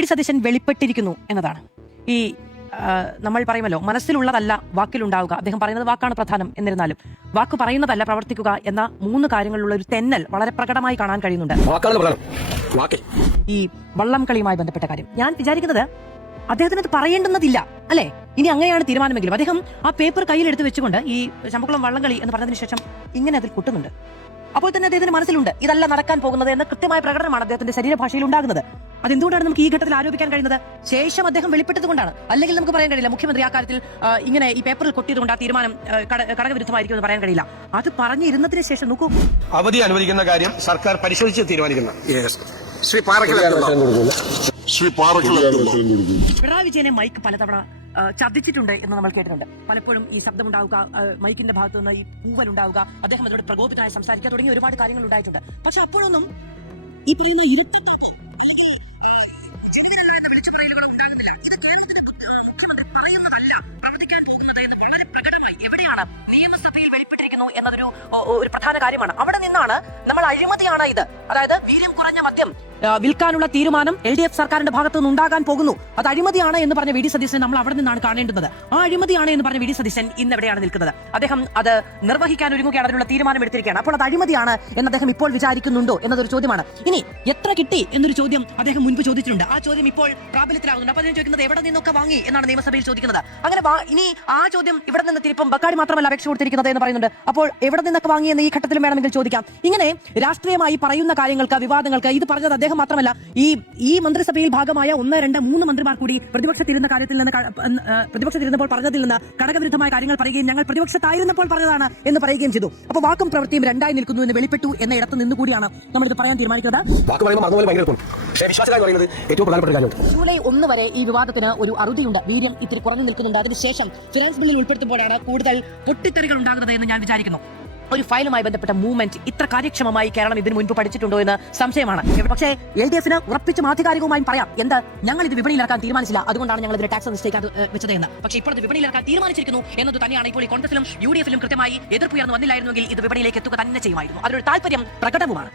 V D Satheesan വെളിപ്പെട്ടിരിക്കുന്നു എന്നതാണ്. ഈ നമ്മൾ പറയുമല്ലോ, മനസ്സിലുള്ളതല്ല വാക്കിലുണ്ടാവുക. അദ്ദേഹം പറയുന്നത് വാക്കാണ് പ്രധാനം. എന്നിരുന്നാലും വാക്ക് പറയുന്നതല്ല പ്രവർത്തിക്കുക എന്ന 3 കാര്യങ്ങളിലുള്ള ഒരു തെന്നൽ വളരെ പ്രകടമായി കാണാൻ കഴിയുന്നുണ്ട്. ഈ വള്ളം കളിയുമായി ബന്ധപ്പെട്ട കാര്യം ഞാൻ വിചാരിക്കുന്നത് അദ്ദേഹത്തിന് അത് പറയേണ്ടുന്നതില്ല, അല്ലെ? ഇനി അങ്ങനെയാണ് തീരുമാനമെങ്കിലും അദ്ദേഹം ആ പേപ്പർ കയ്യിലെടുത്ത് വെച്ചുകൊണ്ട് ഈ ചമ്പക്കുളം വള്ളംകളി എന്ന് പറഞ്ഞതിന് ശേഷം ഇങ്ങനെ അതിൽ കൊട്ടുന്നുണ്ട്. അപ്പോൾ തന്നെ അദ്ദേഹത്തിന്റെ മനസ്സിലുണ്ട് ഇതല്ല നടക്കാൻ പോകുന്നത് എന്ന കൃത്യമായ പ്രകടനമാണ് അദ്ദേഹത്തിന്റെ ശരീരഭാഷയിൽ ഉണ്ടാകുന്നത്. അതെന്തുകൊണ്ടാണ് നമുക്ക് ഈ ഘട്ടത്തിൽ ആരോപിക്കാൻ കഴിയുന്നത്? ശേഷം അദ്ദേഹം വെളിപ്പെട്ടത് കൊണ്ടാണ്. അല്ലെങ്കിൽ നമുക്ക് പറയാൻ കഴിയില്ല മുഖ്യമന്ത്രി ആ കാര്യത്തിൽ ഇങ്ങനെ ഈ പേപ്പറിൽ കൊട്ടിയതുകൊണ്ട് ആ തീരുമാനം ഘടകവിരുദ്ധമായിരിക്കും എന്ന് പറയാൻ കഴിയില്ല. അത് പറഞ്ഞിരുന്നതിന് ശേഷം നോക്കൂ, അവധി അനുവദിക്കുന്ന കാര്യം സർക്കാർ പരിശോധിച്ച് തീരുമാനിക്കുന്ന പിണറായി വിജയനെ മൈക്ക് പലതവണ ചതിച്ചിട്ടുണ്ട് എന്ന് നമ്മൾ കേട്ടിട്ടുണ്ട്. പലപ്പോഴും ഈ ശബ്ദമുണ്ടാവുക, മൈക്കിന്റെ ഭാഗത്തു നിന്ന് ഈ കൂവലുണ്ടാവുക, അദ്ദേഹം അതിനോട് പ്രകോപിതനായി സംസാരിക്കുക തുടങ്ങിയ ഒരുപാട് കാര്യങ്ങൾ ഉണ്ടായിട്ടുണ്ട്. പക്ഷെ അപ്പോഴൊന്നും ഈ പറയുന്ന എവിടെയാണ് നിയമസഭയിൽ വെളിപ്പെട്ടിരിക്കുന്നു എന്നതൊരു പ്രധാന കാര്യമാണ്. അവിടെ നിന്നാണ് നമ്മൾ അഴിമതിയാണ് ഇത്, അതായത് വീര്യം കുറഞ്ഞ മദ്യം വിൽക്കാനുള്ള തീരുമാനം LDF സർക്കാരിന്റെ ഭാഗത്തു നിന്ന് ഉണ്ടാകാൻ പോകുന്നു, അത് അഴിമതിയാണ് എന്ന് പറഞ്ഞ വി ഡി സതീശൻ നമ്മൾ അവിടെ നിന്നാണ് കാണേണ്ടുന്നത്. ആ അഴിമതിയാണ് എന്ന് പറഞ്ഞ വി ഡി സതീശൻ ഇന്ന് എവിടെയാണ് നിൽക്കുന്നത്? അദ്ദേഹം അത് നിർവഹിക്കാൻ ഒരുങ്ങുകയാണ്, അതിനുള്ള തീരുമാനം എടുത്തിരിക്കുകയാണ്. അപ്പോൾ അത് അഴിമതിയാണ് എന്ന് അദ്ദേഹം ഇപ്പോൾ വിചാരിക്കുന്നുണ്ടോ എന്നതൊരു ചോദ്യമാണ്. ഇനി എത്ര കിട്ടി എന്നൊരു ചോദ്യം അദ്ദേഹം മുൻപ് ചോദിച്ചിട്ടുണ്ട്. ആ ചോദ്യം ഇപ്പോൾ പ്രാബല്യത്തിലാകുന്നുണ്ട്. അപ്പോൾ അദ്ദേഹം ചോദിക്കുന്നത് എവിടെ നിന്നൊക്കെ വാങ്ങി എന്നാണ് നിയമസഭയിൽ ചോദിക്കുന്നത്. അങ്ങനെ ഇനി ആ ചോദ്യം ഇവിടെ നിന്ന് തിരിപ്പം ബക്കാടി മാത്രമല്ല അപേക്ഷ കൊടുത്തിരിക്കുന്നത് എന്ന് പറയുന്നുണ്ട്. അപ്പോൾ എവിടെ നിന്നൊക്കെ വാങ്ങി എന്ന് ഈ ഘട്ടത്തിലും വേണമെങ്കിൽ ചോദിക്കാം. ഇങ്ങനെ രാഷ്ട്രീയമായി പറയുന്ന കാര്യങ്ങൾക്ക്, വിവാദങ്ങൾക്ക് ഇത് പറഞ്ഞത് അദ്ദേഹം മാത്രമല്ല, ഈ മന്ത്രിസഭയിൽ ഭാഗമായ 1, 2, 3 മന്ത്രിമാർ കൂടി പ്രതിപക്ഷത്തിരുന്നപ്പോൾ പറഞ്ഞതിൽ നിന്ന് ഘടകവിരുദ്ധമായ കാര്യങ്ങൾ പറയുകയും ഞങ്ങൾ പ്രതിപക്ഷത്തായിരുന്നപ്പോൾ പറഞ്ഞതാണ് എന്ന് പറയുകയും ചെയ്തു. അപ്പോൾ വാക്കും പ്രവൃത്തിയും രണ്ടായി നിൽക്കുന്നു എന്ന് വെളിപ്പെട്ടു എന്ന ഇടത്ത് നിന്നുകൂടിയാണ് നമ്മളിത് പറയാൻ തീരുമാനിക്കുന്നത്. ജൂലൈ 1 വരെ ഈ വിവാദത്തിന് ഒരു അറുതിയുണ്ട്. വീര്യം ഇത്തിരി കുറഞ്ഞു നിൽക്കുന്നുണ്ട്. അതിനുശേഷം ഫിനാൻസ് ബില്ലിൽ ഉൾപ്പെടുത്തുമ്പോഴാണ് കൂടുതൽ പൊട്ടിത്തെറികൾ ഉണ്ടാകുന്നത് എന്ന് ഞാൻ വിചാരിക്കുന്നു. ഒരു ഫയലുമായി ബന്ധപ്പെട്ട മൂവ്മെന്റ് ഇത്ര കാര്യക്ഷമമായി കേരളം ഇതിനു മുൻപ് പഠിച്ചിട്ടുണ്ടോ എന്ന് സംശയമാണ്. പക്ഷേ LDFന് ഉറപ്പിച്ചും ആധികാരികവുമായും പറയാം, എന്താ ഞങ്ങൾ ഇത് വിപണിയിലിറക്കാൻ തീരുമാനിച്ചില്ല, അതുകൊണ്ടാണ് ഞങ്ങൾ ഇതിന്റെ ടാക്സ് നിശ്ചയിക്കാൻ വെച്ചത് എന്ന്. പക്ഷേ ഇപ്പോൾ ഇത് വിപണിയിലിറക്കാൻ തീരുമാനിച്ചിരിക്കുന്നു എന്നത് തന്നെയാണ് ഇപ്പോൾ ഈ കോൺഗ്രസിലും UDFിലും കൃത്യമായി എതിർപ്പുയർന്നു വന്നില്ലായിരുന്നെങ്കിൽ ഇത് വിപണിയിലേക്ക് എത്തുക തന്നെ ചെയ്യുമായിരുന്നു. അതിലൊരു താല്പര്യം പ്രകടവുമാണ്.